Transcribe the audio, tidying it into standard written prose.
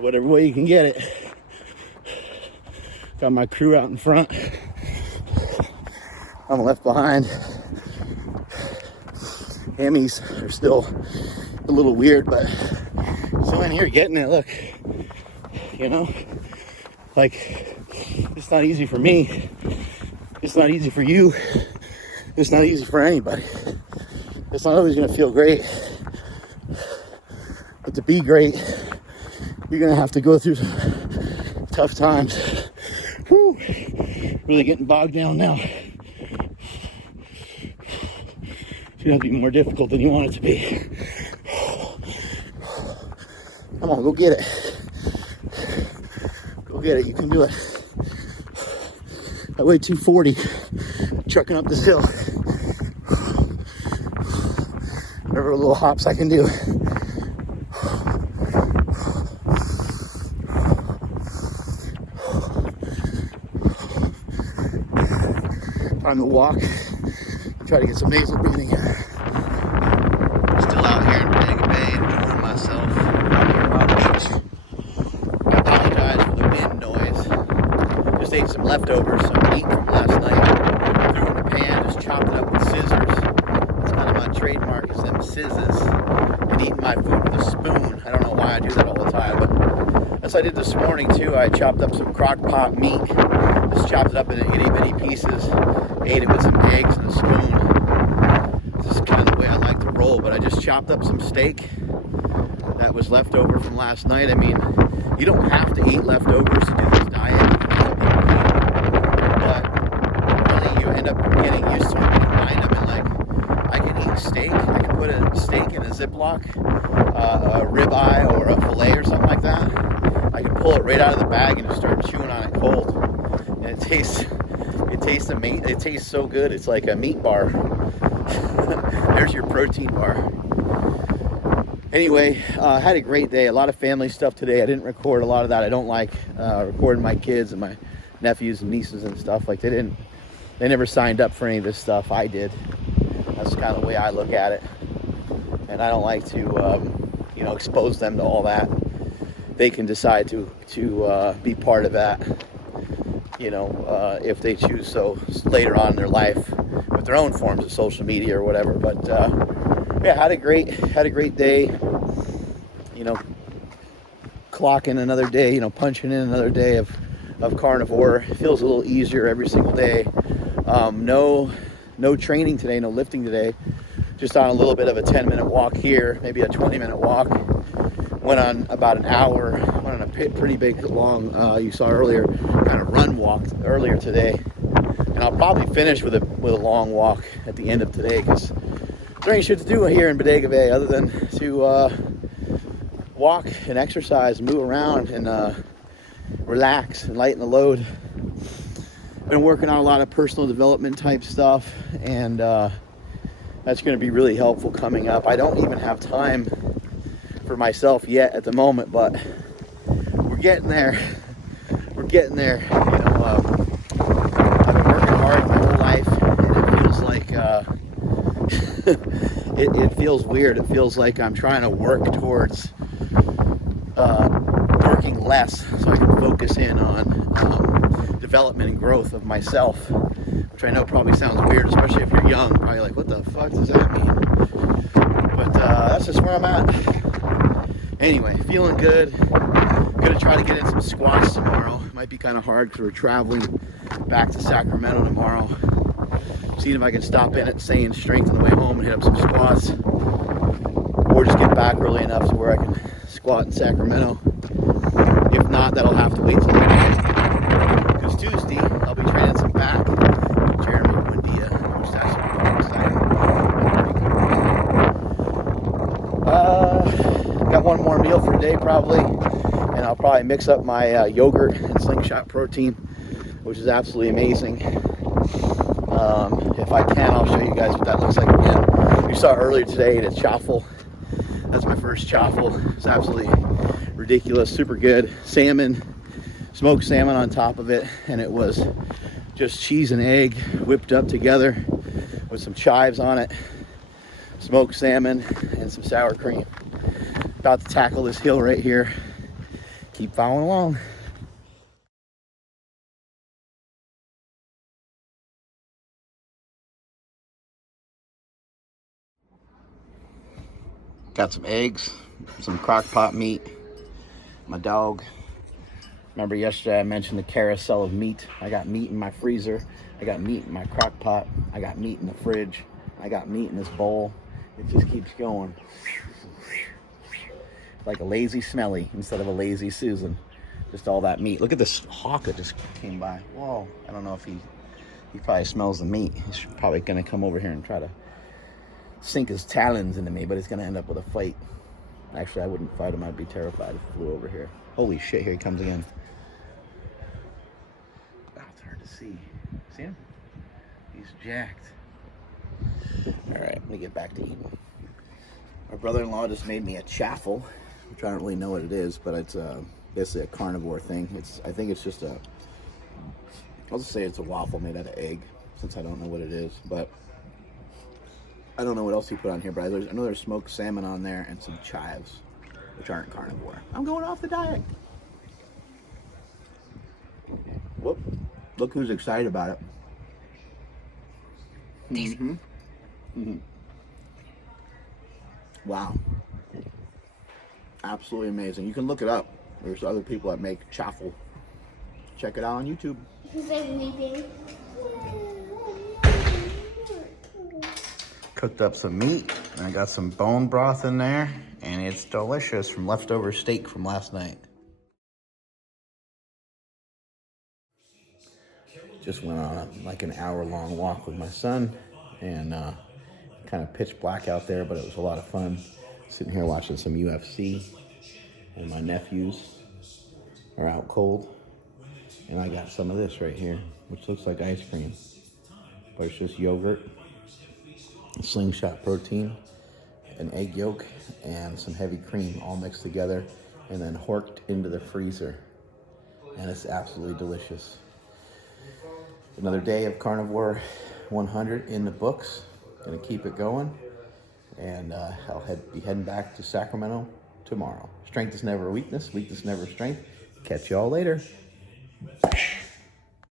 whatever way you can get it. Got my crew out in front. I'm left behind. Hammies are still a little weird, but still in here getting it. Look, you know, like, it's not easy for me. It's not easy for you. It's not easy for anybody. It's not always gonna feel great. But to be great, you're gonna have to go through some tough times. Whew. Really getting bogged down now. It's gonna be more difficult than you want it to be. Come on, go get it. Go get it, you can do it. I weigh 240, trucking up this hill. Whatever little hops I can do. Time to walk. Try to get some nasal breathing in. Still out here in Bodega Bay, enjoying myself. Out here on the beach. I apologize for the wind noise. Just ate some leftovers, some meat from last night. Threw it in the pan, just chopped it up with scissors. It's kind of my trademark, is them scissors. And eating my food with a spoon. I don't know why I do that all the time, but as I did this morning too, I chopped up some crock pot meat. Just chopped it up in itty bitty pieces. Ate it with some eggs and a spoon. This is kind of the way I like to roll, but I just chopped up some steak that was left over from last night. I mean, you don't have to eat leftovers to do this diet, but really you end up getting used to it in your mind. I mean, like, I can eat steak. I can put a steak in a Ziploc, a ribeye or a fillet or something like that. I can pull it right out of the bag and just start chewing on it cold, and it tastes amazing. It tastes so good. It's like a meat bar. There's your protein bar. Anyway, had a great day. A lot of family stuff today. I didn't record a lot of that. I don't like recording my kids and my nephews and nieces and stuff. Like, they never signed up for any of this stuff. I did. That's kind of the way I look at it. And I don't like to, expose them to all that. They can decide to be part of that, if they choose so later on in their life with their own forms of social media or whatever. But yeah, had a great day. Clocking another day, punching in another day of carnivore. It feels a little easier every single day. No training today, no lifting today. Just on a little bit of a 10-minute walk here, maybe a 20-minute walk. Went on about an hour, went on a pretty big, long, you saw earlier, kind of run walk earlier today. And I'll probably finish with a long walk at the end of today, because there ain't shit to do here in Bodega Bay other than to walk and exercise and move around and relax and lighten the load. Been working on a lot of personal development type stuff, and that's going to be really helpful coming up. I don't even have time for myself yet at the moment, but we're getting there. We're getting there. I've been working hard my whole life, and it feels like it feels weird. It feels like I'm trying to work towards working less so I can focus in on development and growth of myself, which I know probably sounds weird, especially if you're young. Probably like, what the fuck does that mean? But that's just where I'm at. Anyway, feeling good. Gonna try to get in some squats tomorrow. Might be kind of hard because we're traveling back to Sacramento tomorrow. Seeing if I can stop in at Sane Strength on the way home and hit up some squats, or just get back early enough to where I can squat in Sacramento. If not, that'll have to wait till because Tuesday I'll be training some back with Jeremy Buendia, which is actually pretty exciting. Got one more meal for today probably, and I'll probably mix up my yogurt and Slingshot protein, which is absolutely amazing. If I can, I'll show you guys what that looks like again. You saw earlier today the chaffle. That's my first chaffle. It's absolutely ridiculous, super good. Salmon, smoked salmon on top of it, and it was just cheese and egg whipped up together with some chives on it, smoked salmon, and some sour cream. About to tackle this hill right here. keep following along. Got some eggs, some crock pot meat. My dog. Remember yesterday I mentioned the carousel of meat. I got meat in my freezer. I got meat in my crock pot. I got meat in the fridge. I got meat in this bowl. It just keeps going. Like a lazy Smelly instead of a lazy Susan. Just all that meat. Look at this hawk that just came by. Whoa. I don't know if he probably smells the meat. He's probably going to come over here and try to sink his talons into me, but he's going to end up with a fight. Actually, I wouldn't fight him. I'd be terrified if he flew over here. Holy shit, here he comes again. Oh, it's hard to see. See him? He's jacked. All right, let me get back to eating. My brother-in-law just made me a chaffle, which I don't really know what it is, but it's basically a carnivore thing. I think it's just I'll just say it's a waffle made out of egg, since I don't know what it is, but I don't know what else he put on here, but I know there's smoked salmon on there and some chives, which aren't carnivore. I'm going off the diet. Whoop. Look who's excited about it. Mm-hmm. Mm-hmm. Wow. Absolutely amazing. You can look it up. There's other people that make chaffle. Check it out on YouTube. Cooked up some meat, and I got some bone broth in there, and it's delicious from leftover steak from last night. Just went on like an hour-long walk with my son, and kind of pitch black out there, but it was a lot of fun. Sitting here watching some UFC, and my nephews are out cold, and I got some of this right here, which looks like ice cream, but it's just yogurt, slingshot protein, an egg yolk, and some heavy cream all mixed together and then horked into the freezer, and it's absolutely delicious. Another day of Carnivore 100 in the books. Gonna keep it going, and I'll be heading back to Sacramento tomorrow. Strength is never weakness, weakness never strength. Catch y'all later.